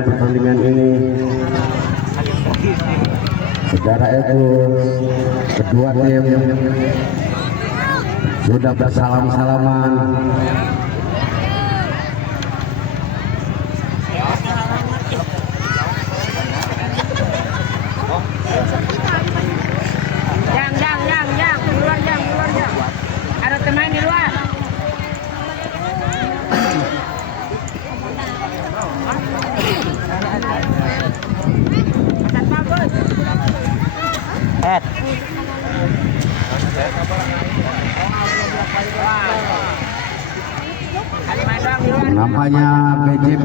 dalam pertandingan ini. Secara itu kedua tim sudah bersalam-salaman. Keluar. Ada teman di luar. Nampaknya BJB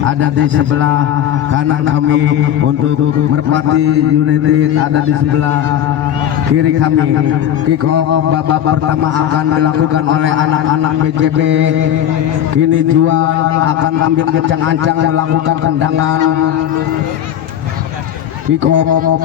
ada di sebelah kanan kami, untuk Merpati United ada di sebelah kiri kami. Kick off babak pertama akan dilakukan oleh anak-anak BJB. Kini Juan akan ambil ancang-ancang melakukan tendangan. Kick off.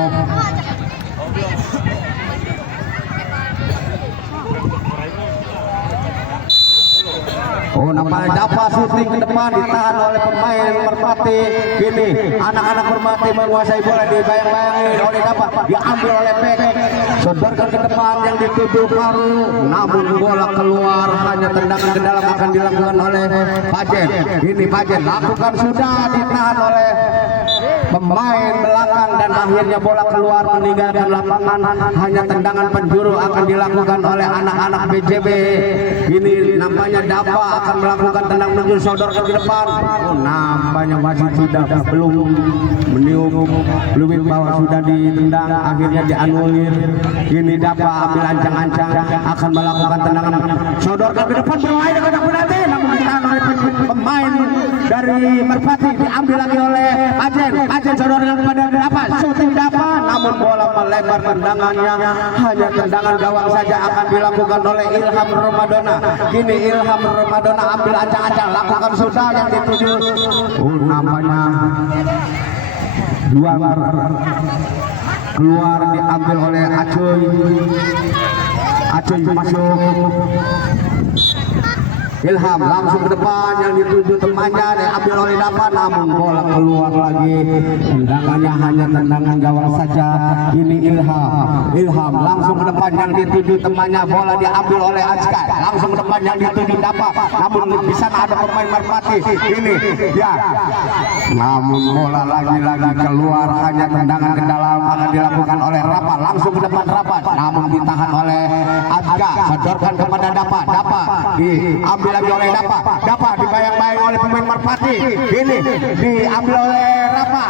Oh, nampaknya dapat shooting ke depan ditahan oleh pemain Merpati. Kini anak-anak Merpati menguasai bola, dibayang-bayangin oleh dapat diambil oleh Pek. Sodorkan ke depan yang dituju Paru, namun bola keluar, hanya tendangan ke dalam akan dilakukan oleh Pajen. Ini Pajen lakukan, sudah ditahan oleh pemain belakang dan akhirnya bola keluar meninggalkan lapangan. Hanya tendangan penjuru akan dilakukan oleh anak-anak BJB. Ini nampaknya Dapa akan melakukan tendang penjuru, sodorkan ke depan. Oh, nampaknya masih sudah belum meniup peluit bahwa sudah ditendang, akhirnya dianulir. Ini Dapa ambil ancang-ancang akan melakukan tendangan, sodorkan ke depan, bermain dengan penalti, namun ditahan oleh pemain dari Merpati, diambil lagi oleh Pajen. Pajen sodorkan kepada Dapa, shooting Dapa, namun bola melebar, tendangannya hanya tendangan gawang saja akan dilakukan oleh Ilham Ramadona. Kini Ilham Ramadona ambil ancang-ancang, lakukan sudah yang dituju. Namanya dua keluar, diambil oleh Acoy. Acoy masuk. Ilham langsung ke depan yang dituju temannya, diambil oleh Dapa, namun bola keluar lagi. Tendangannya hanya tendangan gawang saja. Ini Ilham langsung ke depan yang dituju temannya, bola diambil oleh Azkar. Langsung ke depan yang dituju Dapa, namun di sana ada pemain Merpati. Ini ya, namun bola lagi-lagi keluar, hanya tendangan ke dalam akan dilakukan oleh Rapa. Langsung ke depan Rapa, namun ditahan oleh Azkar. Sodorkan kepada Dapa, diambil lagi oleh Dapa dibayang-bayang oleh pemain Merpati. Ini diambil oleh Rapa,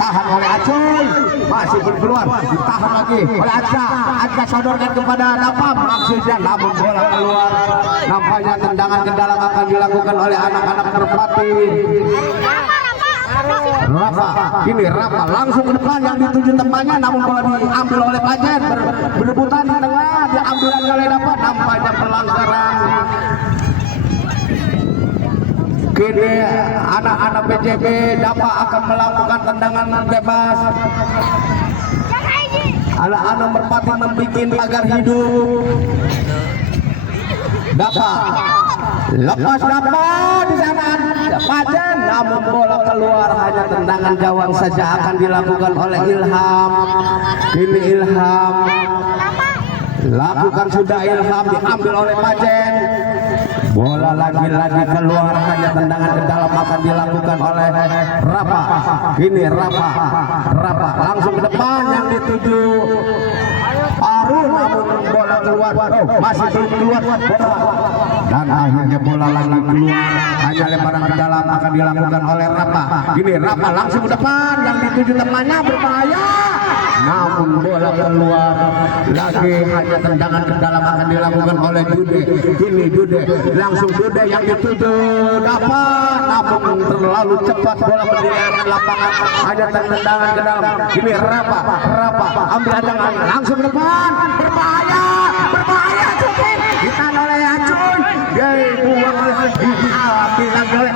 tahan oleh Acoy, masih belum keluar, ditahan lagi oleh Adka sodorkan kepada Dapa, maksudnya namun bola keluar. Nampaknya tendangan ke dalam akan dilakukan oleh anak-anak Merpati. Ini Rapa langsung ke depan yang dituju temannya, namun bola diambil oleh Pajen. Berebutan di tengah, diambil oleh Dapa, nampaknya pelanggaran. Kini anak-anak BJB Dapa akan melakukan tendangan bebas. Anak-anak Merpati membuat pagar hidup. Dapa lepas Dapa di sana Pajen, namun bola keluar, hanya tendangan gawang saja akan dilakukan oleh Ilham. Ini Ilham lakukan sudah, Ilham diambil oleh Pajen. Bola lagi-lagi keluar, hanya tendangan ke dalam akan dilakukan oleh Rapa. Ini Rapa langsung ke depan yang dituju Paru, namun bola keluar. Oh, masih belum keluar bola. Dan akhirnya bola lagi keluar, hanya lemparan ke dalam akan dilakukan oleh Rapa. Ini Rapa langsung ke depan yang dituju temannya, berbahaya. Namun bola keluar lagi, hanya tendangan ke dalam akan dilakukan oleh Dude. Ini Dude langsung Dude yang dituju Dapa, namun terlalu cepat bola meninggalkan lapangan, hanya tendangan ke dalam. Ini Rapa ambil tendangan langsung ke depan, berbahaya, cukup ditahan oleh Acoy. Buang diambil oleh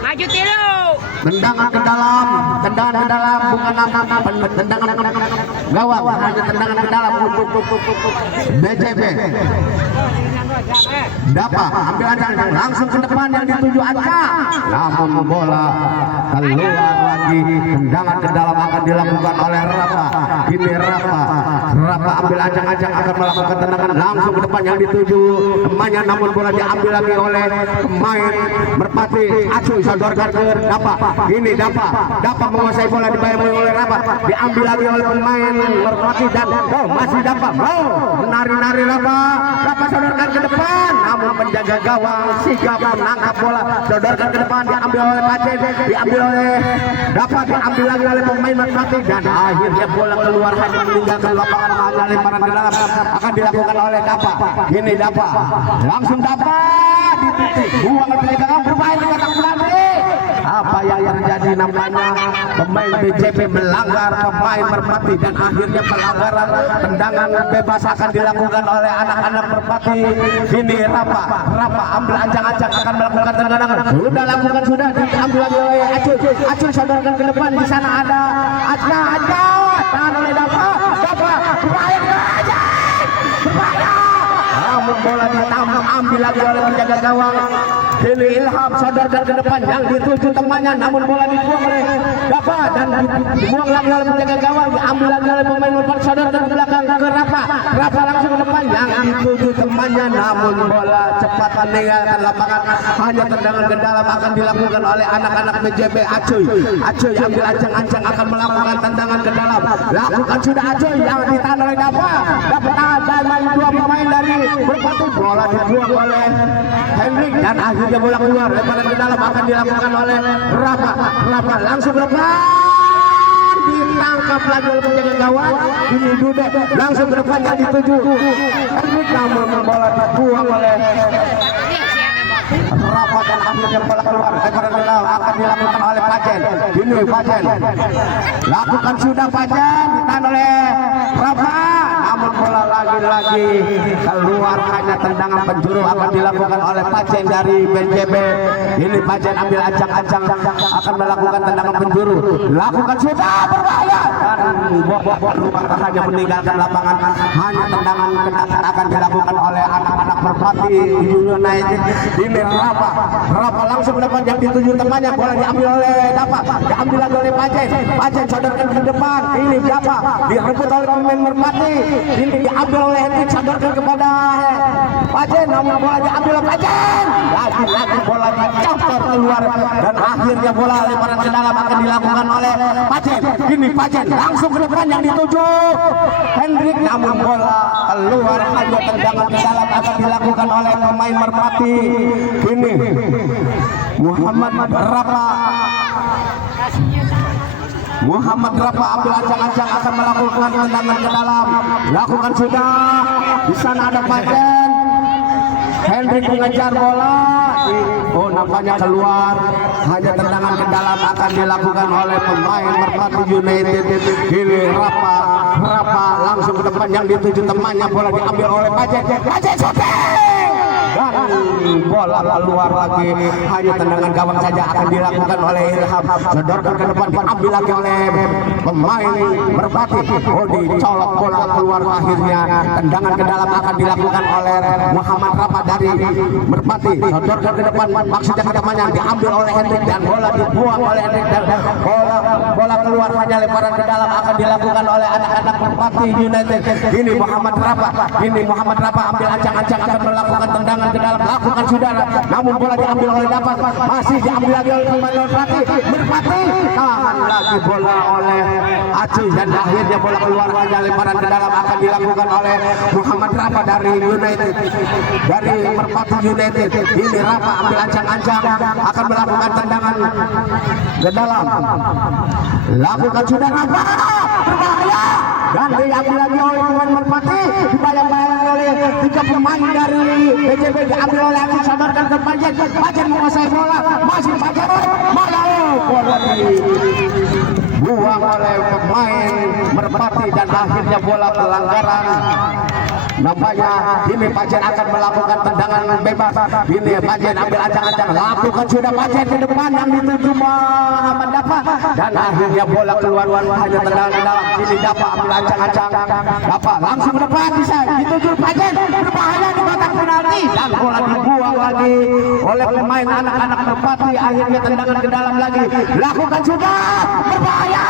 maju tilu. tendangan ke dalam, bukan tendangan gawang hanya tendangan ke dalam untuk BJB. Dapa ambil ancang langsung ke depan yang dituju Aca, namun bola keluar lagi. Tendangan ke dalam akan dilakukan oleh Rafa. Ini Rafa ambil ancang-ancang akan melakukan tendangan langsung ke depan yang dituju temannya, namun bola diambil lagi oleh pemain Merpati. Acuy sodorkan ke Dapa. Ini Dapa menguasai bola, dibayar oleh Rafa, diambil lagi oleh pemain Merpati dan masih Dapa menari-nari Rafa sodorkan ke depan, namun penjaga gawang sigap menangkap bola, sodorkan ke depan, diambil oleh Pacen, diambil oleh Dapa, diambil lagi oleh pemain Merpati dan akhirnya bola keluar hanya meninggalkan lapangan, hanya lemparan ke dalam akan dilakukan oleh Dapa. Ini Dapa langsung dititik buang ke belakang, bermain di kotak penalti. Apa yang terjadi nampaknya pemain BJB melanggar pemain Merpati dan akhirnya pelanggaran tendangan bebas akan dilakukan oleh anak-anak Merpati. Ini Rafa ambil ancang-ancang akan melakukan tendangan, sudah diambil lagi oleh Acuy sodorkan ke depan. Di sana ada Aca tahan oleh Dapa berbahaya namun bola ditambah ambil lagi oleh penjaga gawang. Ini Ilham sodorkan ke depan yang dituju temannya, namun bola dibuang oleh Dapa dan dibuang lagi oleh penjaga gawang, diambil lagi oleh pemain Merpati, sodorkan ke belakang ke Rafa langsung ke depan yang dituju temannya, namun bola cepat meninggalkan lapangan, hanya tendangan ke dalam akan dilakukan oleh anak-anak BJB. Acuy ambil ancang-ancang akan melakukan tendangan ke dalam, lakukan sudah Acuy yang ditahan oleh Dapa tahan dua pemain dari Merpati, bola dibuang oleh Hendrik dan akhirnya bola keluar, lemparan ke dalam akan dilakukan oleh Rafa langsung ke depan, ditangkap lagi oleh penjaga gawang. Ini Duda langsung ke depan yang dituju Hendrik, namun bola dibuang oleh Rafa dan akhirnya bola keluar, lemparan ke dalam akan dilakukan oleh Pacen. Ini Pacen lakukan sudah, Pacen ditahan oleh Rafa, namun bola lagi-lagi keluar, hanya tendangan penjuru akan dilakukan oleh Pacen dari BJB. Ini Pacen ambil ancang-ancang akan melakukan tendangan penjuru, lakukan sudah berbahaya dan bola hanya meninggalkan lapangan, hanya tendangan ke dasar akan dilakukan oleh anak-anak Merpati United. Ini Rafa langsung depan yang dituju temannya, bola diambil oleh Dapa, diambil lagi oleh Pacen sodorkan ke depan. Ini Dapa direbut oleh pemain Merpati, ini diambil oleh Hendrik, sodorkan kepada Pacen, namun bola diambil oleh Pacen, lagi bola dicopot keluar dan akhirnya bola lemparan ke dalam akan dilakukan oleh Pacen. Ini Pacen langsung ke depan yang dituju Hendrik, namun bola keluar, hanya tendangan ke dalam akan dilakukan oleh pemain Merpati. Ini Muhammad Rafa ambil ancang-ancang akan melakukan tendangan ke dalam, lakukan sudah. Di sana ada Pacen, Hendrik mengejar bola, nampaknya keluar, hanya tendangan ke dalam akan dilakukan oleh pemain Merpati United. Ini Rafa langsung ke depan yang dituju temannya, bola diambil oleh Pacen shooting dan bola keluar lagi, hanya tendangan gawang saja akan dilakukan oleh Ilham, sodorkan ke depan, diambil lagi oleh pemain Merpati. Dicolok bola keluar, akhirnya tendangan ke dalam akan dilakukan oleh Muhammad Rafa dari Merpati, sodorkan ke depan, maksudnya ke depannya diambil oleh Hendrik dan bola dibuang oleh Hendrik dan bola keluar, hanya lemparan ke dalam akan dilakukan oleh anak-anak Merpati United. Ini Muhammad Rafa ambil ancang-ancang akan melakukan tendangan ke dalam, lakukan sudah, namun bola diambil oleh Dapa, masih diambil lagi oleh pemain Merpati, tahan lagi bola oleh Acuy dan akhirnya bola keluar, hanya lemparan ke dalam akan dilakukan oleh Muhammad Rafa dari Merpati United. Ini Rafa ambil ancang-ancang akan melakukan tendangan ke dalam, lakukan sudah, Rafa berbahaya dan diambil lagi oleh pemain Merpati, dibayang-bayang oleh 3 pemain dari BJB, diambil oleh Acuy, sodorkan ke Pacen menguasai bola, masih Pacen, bola dibuang oleh pemain Merpati dan akhirnya bola pelanggaran nampaknya ini Pajen akan melakukan tendangan bebas. Ini Pajen ambil ancang-ancang, lakukan sudah Pajen ke depan yang dituju Muhammad Dafa, dan akhirnya bola keluar hanya tendangan ke dalam. Ini Dafa ambil ancang-ancang, Dafa langsung ke depan bisa dituju Pajen, berbahaya di kotak penalti dan bola dibuang lagi oleh pemain anak-anak Merpati. Akhirnya tendangan ke dalam lagi, lakukan sudah berbahaya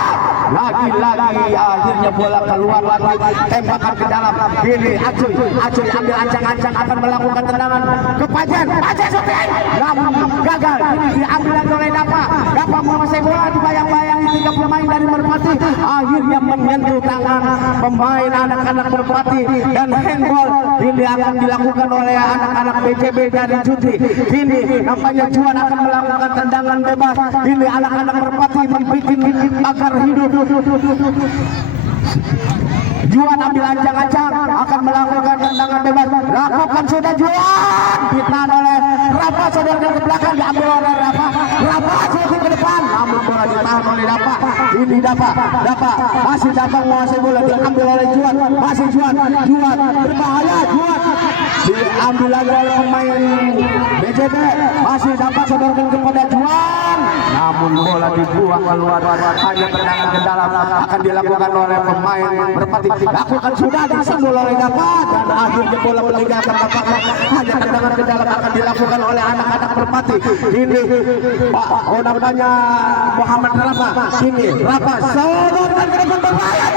lagi-lagi, akhirnya bola keluar lagi, tembakan ke dalam. Ini Acuy ambil ancang-ancang akan melakukan tendangan ke Pajen syuting, namun gagal. Ini diambil lagi oleh Dafa menguasai bola, dibayang-bayangi 3 pemain dari Merpati, akhirnya menyentuh tangan pemain anak-anak Merpati dan handball. Ini akan dilakukan oleh anak-anak BCB dari Juti. Ini nampaknya Juan akan melakukan tendangan bebas. Ini anak-anak Merpati membuat agar hidup. Juan ambil ancang-ancang akan melakukan tendangan bebas, lakukan sudah Juan, ditahan oleh Rafa, sodorkan ke belakang, diambil oleh Rafa syuting ke depan, namun bola ditahan oleh Dafa. Ini Dafa masih Dafa menguasai bola, diambil oleh Juan, masih Juan berbahaya, Juan diambil lagi oleh pemain BJB, masih Dafa sodorkan kepada Juan, namun bola dibuang keluar, hanya tendangan ke dalam akan dilakukan oleh pemain Merpati. Lakukan sudah disundul oleh Dafa, dan akhirnya bola meninggalkan Dafa, hanya tendangan ke dalam akan dilakukan oleh anak-anak Merpati. Ini nampaknya Muhammad Rafa, ini Rafa sodorkan ke depan, berbahaya,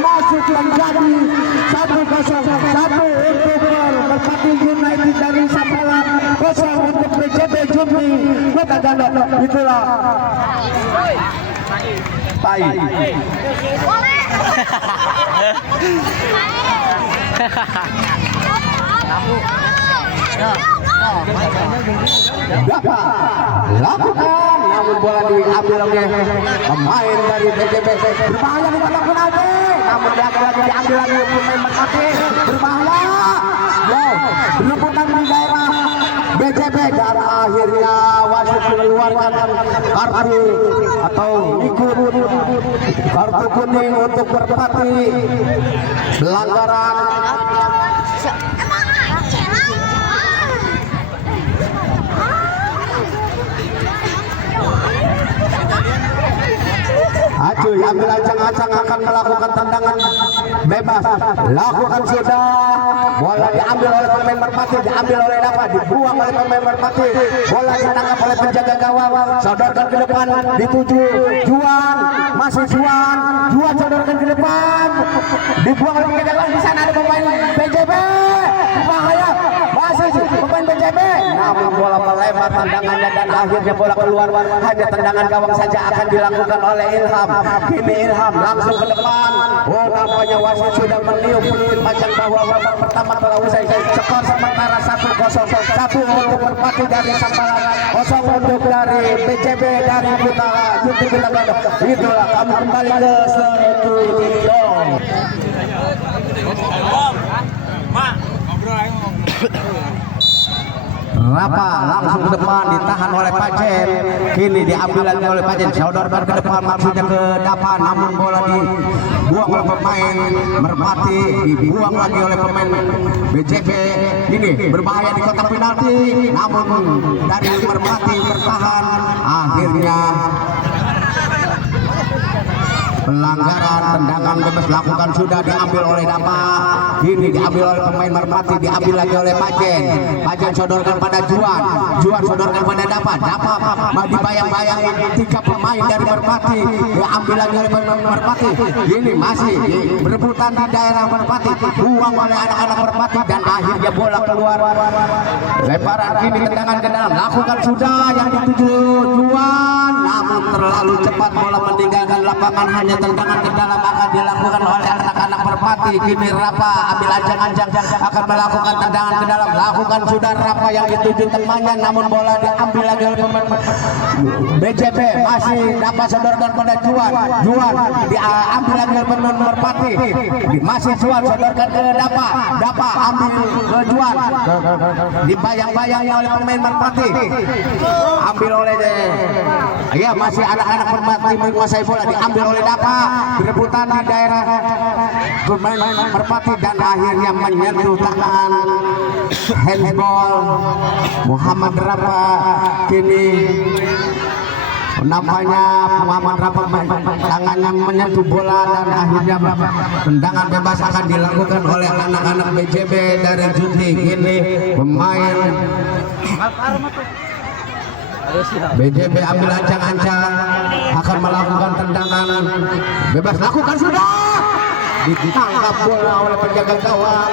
masuk menjadi 1-0 untuk Merpati United dari Sapala, 0 untuk BJB Jumri Kota Gandok. Itulah tai. Dapat lakukan, namun bola diambil oleh pemain dari BJB, berbahaya di kotak penalti, namun lagi diambil lagi pemain Merpati, berbahaya, rebutan di daerah BJB, dan akhirnya wasit mengeluarkan kartu atau ikut kartu kuning untuk Merpati, pelanggaran. Acuy ambil ancang-ancang akan melakukan tendangan bebas, lakukan sudah, bola diambil oleh pemain Merpati, diambil oleh Dafa, dibuang oleh pemain Merpati, bola ditangkap oleh penjaga gawang, sodorkan ke depan, dituju Juan, masih Juan sodorkan ke depan, dibuang oleh penjaga gawang. Di sana ada pemain BJB, bahaya, masih pemain BJB, namun bola melebar tendangannya dan akhirnya bola keluar, hanya tendangan gawang saja akan dilakukan oleh Ilham. Kini Ilham langsung ke depan. Nampaknya wasit sudah meniup peluit panjang bahwa babak pertama telah usai. Skor sementara 1-0, 1 untuk Merpati dari Sampalan, 0 untuk dari BJB dari Juti Kota Gandok. Itulah kami kembali ke studio. Rafa langsung ke depan, ditahan oleh Pajen, kini diambil lagi oleh Pajen, sodorkan ke depan, maksudnya ke Dafa, namun bola dibuang oleh pemain Merpati, dibuang lagi oleh pemain BJB. Ini berbahaya di kotak penalti, namun dari Merpati bertahan, akhirnya pelanggaran tendangan bebas lakukan sudah, diambil oleh Dafa, ini diambil oleh pemain Merpati, diambil lagi oleh Pajen sodorkan pada Juan sodorkan pada Dafa dibayang-bayangi 3 pemain dari Merpati, diambil lagi oleh pemain Merpati, ini masih berebutan di daerah Merpati, buang oleh anak-anak Merpati, dan akhirnya bola keluar, lebaran kini tendangan ke dalam, lakukan sudah yang dituju Juan, namun terlalu cepat bola meninggalkan lapangan, hanya tendangan ke dalam akan dilakukan oleh anak-anak Merpati. Kini Rafa ambil ancang-ancang akan melakukan tendangan ke dalam, lakukan sudah Rafa yang dituju temannya, namun bola diambil lagi oleh pemain BJB, masih dapat sodorkan pada Juan diambil lagi oleh pemain Merpati, masih Juan sodorkan ke Dafa ambil ke Juan, dibayang-bayangi oleh pemain Merpati, ambil oleh masih anak-anak Merpati menguasai bola, diambil oleh Dafa, dapat berebutan di daerah bermain merpati dan akhirnya menyentuh tangan handball Muhammad Rafa. Kini nampaknya Muhammad Rafa tangannya menyentuh bola dan akhirnya tendangan bebas akan dilakukan oleh anak-anak BJB dari Junti. Kini pemain BJB ambil ancang-ancang akan melakukan tendangan bebas, lakukan sudah, ditangkap bola oleh penjaga gawang.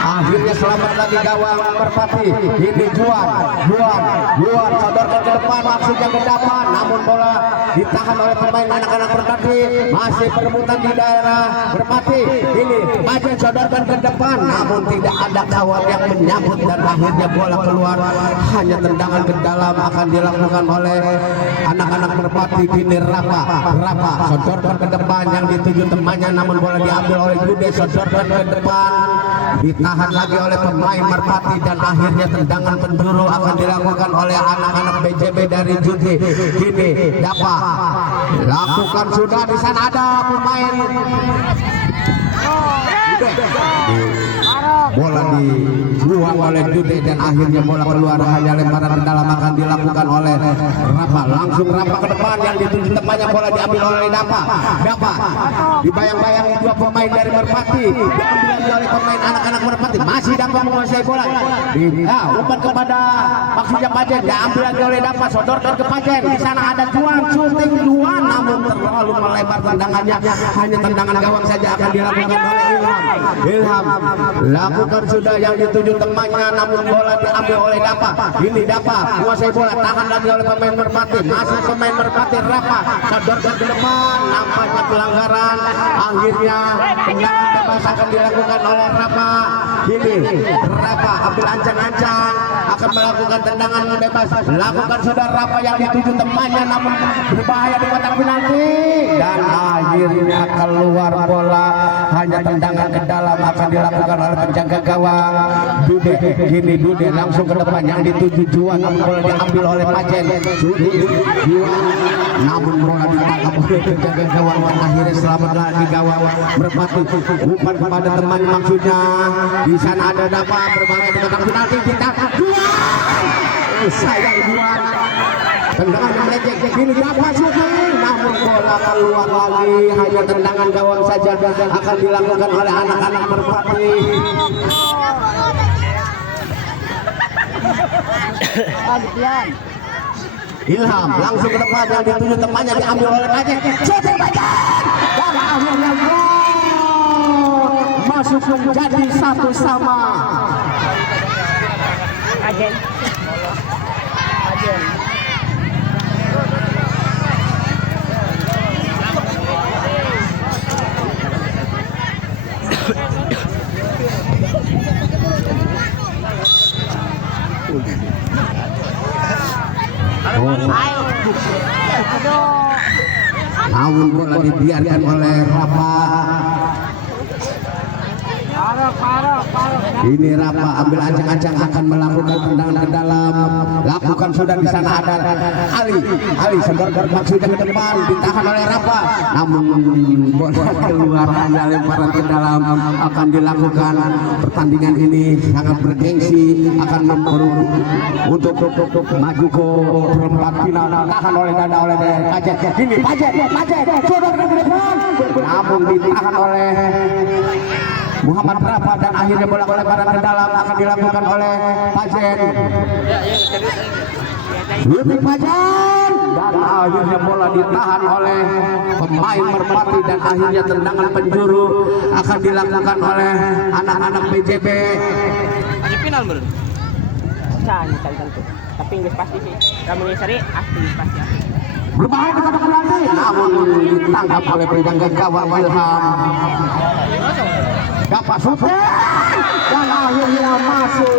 Akhirnya selamat lagi gawang Merpati. Ini Juan sodorkan ke depan, maksudnya ke depan, namun bola ditahan oleh pemain anak-anak Merpati. Masih perebutan di daerah Merpati. Ini Majen sodorkan ke depan, namun tidak ada kawan yang menyambut dan akhirnya bola keluar. Hanya tendangan ke dalam akan dilakukan oleh anak-anak Merpati. Kini Rafa sodorkan ke depan yang dituju temannya, namun bola diambil oleh Jude, sodorkan ke depan, ditahan lagi oleh pemain Merpati dan akhirnya tendangan penjuru akan dilakukan oleh anak-anak BJB dari Jude. Kini dapat lakukan sudah, di sana ada pemain bola dibuang oleh Jude dan akhirnya bola keluar. Hanya lemparan ke dalam akan dilakukan oleh Rafa. Langsung Rafa ke depan yang dituju temannya, bola diambil oleh Dapat dibayang-bayangi dua pemain dari Merpati, diambil oleh pemain anak-anak Merpati. Masih Dapat menguasai bola, umpan kepada maksudnya Pajen, diambil lagi oleh Dapat, sodorkan ke Pajen. Di sana ada Juan, shooting Juan, namun terlalu melebar tendangannya. Hanya tendangan gawang saja akan dilakukan oleh Ilham. Lakukan sudah yang dituju temannya, namun bola diambil oleh Dapat. Ini Dapat menguasai bola, tahan lagi oleh pemain Merpati. Masih pemain Merpati, Rafa sodorkan ke depan, nampaknya pelanggaran. Akhirnya tendangan bebas akan dilakukan oleh Rafa. Ini Rafa ambil ancang-ancang akan melakukan tendangan bebas. Lakukan sudah Rafa yang dituju temannya, namun berbahaya di kotak penalti dan akhirnya keluar bola. Hanya tendangan ke dalam akan dilakukan oleh penjaga gawang Dude. Kini Dude langsung ke depan yang dituju Juan, namun bola diambil oleh Pajen. Juan, namun bola ditangkap oleh penjaga gawang dan akhirnya selamat lagi gawang Merpati. Umpan kepada teman maksudnya, di sana ada Dapat berbahaya di kotak penalti, ditangkap Juan. Sayang Juan, tendangan yang lecek. Kini Dapat syuting, namun bola keluar lagi. Hanya tendangan gawang saja akan dilakukan oleh anak-anak Merpati. Ilham langsung ke depan yang dituju temannya, diambil oleh Pajen. Shooting Pajen dan akhirnya gol, masuk menjadi 1-1. Pajen. Namun bola dibiarkan oleh Rafa. Ini Rafa ambil ancang-ancang akan melakukan tendangan ke dalam. Lakukan sudah, di sana ada Ali sodorkan maksudnya ke depan, ditahan oleh Rafa. Namun bola keluar, hanya lemparan ke dalam akan dilakukan. Pertandingan ini sangat bergengsi, akan memburu untuk maju ke perempat final. Ditahan oleh Pajen. Ini Pajen sodorkan ke depan, namun ditahan oleh Muhammad Rafa dan akhirnya bola lemparan ke dalam akan dilakukan oleh Pajen. Shooting Pajen dan akhirnya bola ditahan oleh pemain Merpati dan akhirnya tendangan penjuru akan dilakukan oleh anak-anak BJB. Ada final menurut? Tentu. Tapi nggak pasti sih. Kamu ngisari asli pasti. Berbahaya di kotak penalti, namun ditangkap oleh penjaga gawang Ilham. Dapat shooting dan akhirnya masuk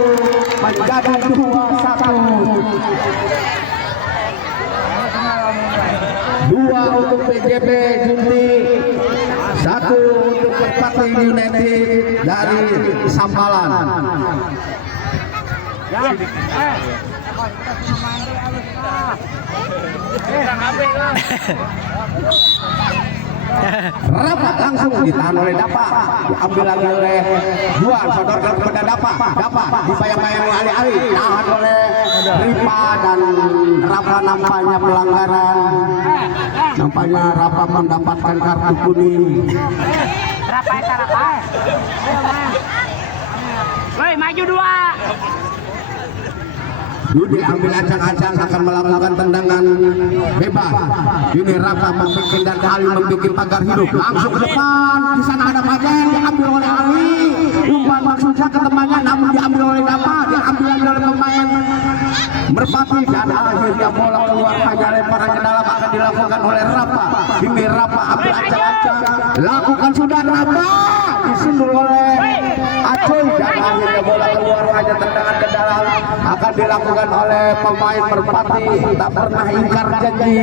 menjadi 2-1. 2 untuk BJB Junti, 1 untuk Merpati United dari Sampalan. Rapat langsung ditahan oleh Dapa, diambil lagi oleh Juan, sodorkan kepada Dapa, dibayang-bayang alih-alih, tahan oleh Ripa dan Rafa. Nampaknya pelanggaran, nampaknya Rafa mendapatkan kartu kuning. Woi, maju dua. Yudi ambil acang-acang akan melakukan tendangan bebas. Ini Rafa membuat dan Ali membuat pagar hidup. Langsung ke depan. Di sana ada Pajen, diambil oleh Ali. Umpan maksudnya ke temannya, namun diambil oleh Dapa. Diambil oleh pemain Merpati dan akhirnya bola keluar, hanya lemparan ke dalam akan dilakukan oleh Rafa. Ini Rafa ambil acang-acang, lakukan sudah Rafa. Disundul oleh Acoy dan akhirnya bola keluar, hanya tendangan ke dalam akan dilakukan oleh pemain Merpati. Tak pernah ingkar janji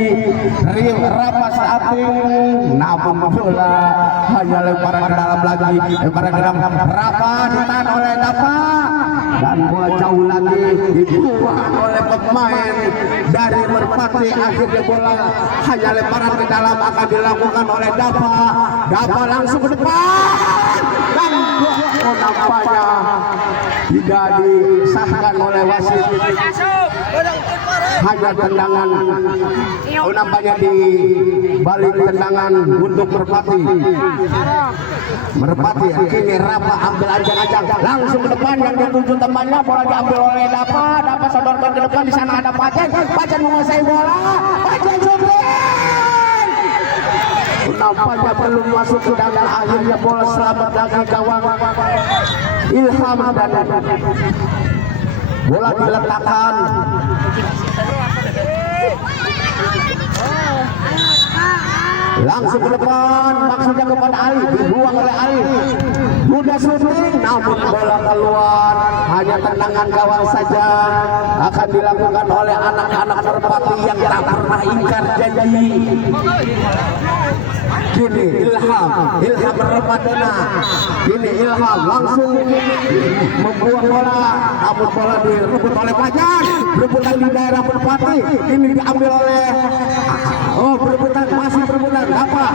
Rafa saat ini, namun bola hanya lemparan ke dalam lagi, lemparan ke dalam. Rafa ditahan oleh Dapa dan bola jauh lagi dibuang oleh pemain dari Merpati. Akhirnya bola hanya lemparan ke dalam akan dilakukan oleh Dapa. Dapa langsung ke depan dan nampaknya tidak disahkan oleh wasit. Hanya tendangan, nampaknya di balik tendangan untuk Merpati. Kini Rafa ambil acang-acang langsung ke depan, yang dituju temannya, bola diambil oleh Dapa. Dapa sodorkan ke depan, di sana ada Pajen menguasai bola. Pajen syuting, nampaknya belum masuk ke dalam. Akhirnya bola selamat lagi gawang Ilham dan bola diletakkan. Langsung ke depan, maksudnya kepada Ali, dibuang oleh Ali. Sudah syuting, namun bola keluar, hanya tendangan gawang saja akan dilakukan oleh anak-anak Merpati yang tak pernah ingkar janji. Kini Ilham Ramadana, kini Ilham langsung membuang bola, namun bola direbut oleh Pajan. Berebutan di daerah Merpati, ini diambil oleh masih berebutan apa?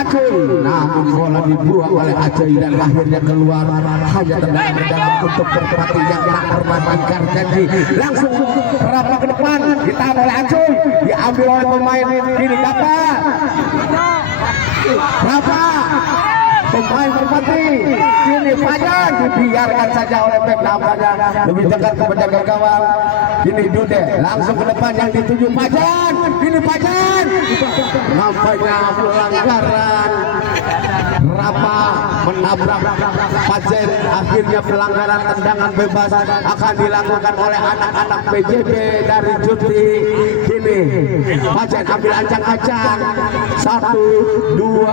Acoy, namun bola dibuang oleh Acoy dan akhirnya keluar, hanya tendangan ke dalam untuk Merpati yang tak pernah ingkar janji. Langsung Rafa ke depan, ditahan oleh Acoy, diambil oleh pemain ini dapat Rafa. Pemain Merpati, kini Pajan dibiarkan saja oleh Pep, nampaknya lebih dekat ke penjaga gawang. Kini Dude langsung ke depan, yang dituju Pajan. Kini Pajan, nampaknya pelanggaran. Rafa menabrak Pajen, akhirnya pelanggaran tendangan bebas akan dilakukan oleh anak-anak PJB dari Juti. Kini Pajen ambil acang-acang, 1, 2,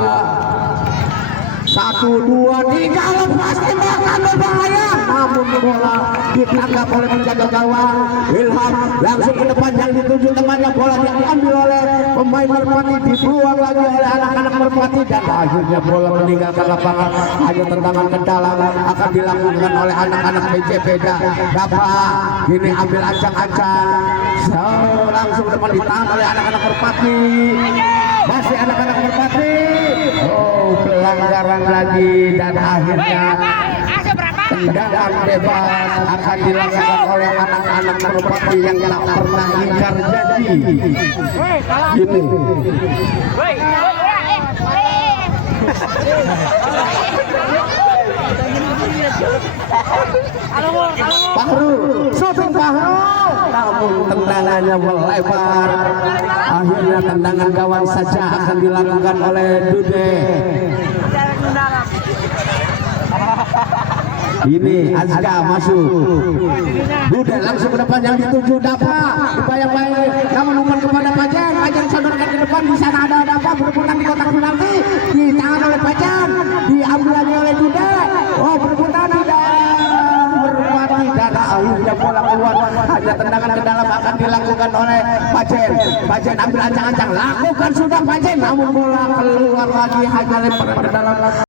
3, lepas tembakan berbahaya, namun bola ditangkap oleh penjaga gawang Ilham. Langsung ke depan, yang dituju temannya, bola diambil oleh pemain Merpati, dibuang lagi oleh anak-anak Merpati dan akhirnya bola meninggalkan lapangan. Hanya tendangan ke dalam akan dilakukan oleh anak-anak PJP Dapa. Kini ambil acang-acang, langsung ke depan, ditahan oleh anak-anak Merpati. Masih anak-anak Merpati. Pelanggaran lagi dan akhirnya tendangan bebas akan dilakukan oleh anak-anak Merpati yang tak pernah ingkar janji. Ini Fahru, syuting Fahru, namun tendangannya melebar. Akhirnya tendangan gawang saja akan dilakukan oleh Dude. Ini Azka masuk, Dude langsung ke depan, yang dituju Dapa, dibayang-bayang, namun umpan kepada Pajan. Pajan sodorkan ke depan, di sana ada Dapa berebutan di kotak penalti, ditahan oleh Pajan, diambil lagi oleh Dude. Berebutan tidak Merpati dan akhirnya bola keluar, hanya tendangan ke dalam akan dilakukan oleh Pajen. Pajen ambil ancang-ancang, lakukan sudah Pajen, namun bola keluar lagi, hanya lemparan ke dalam.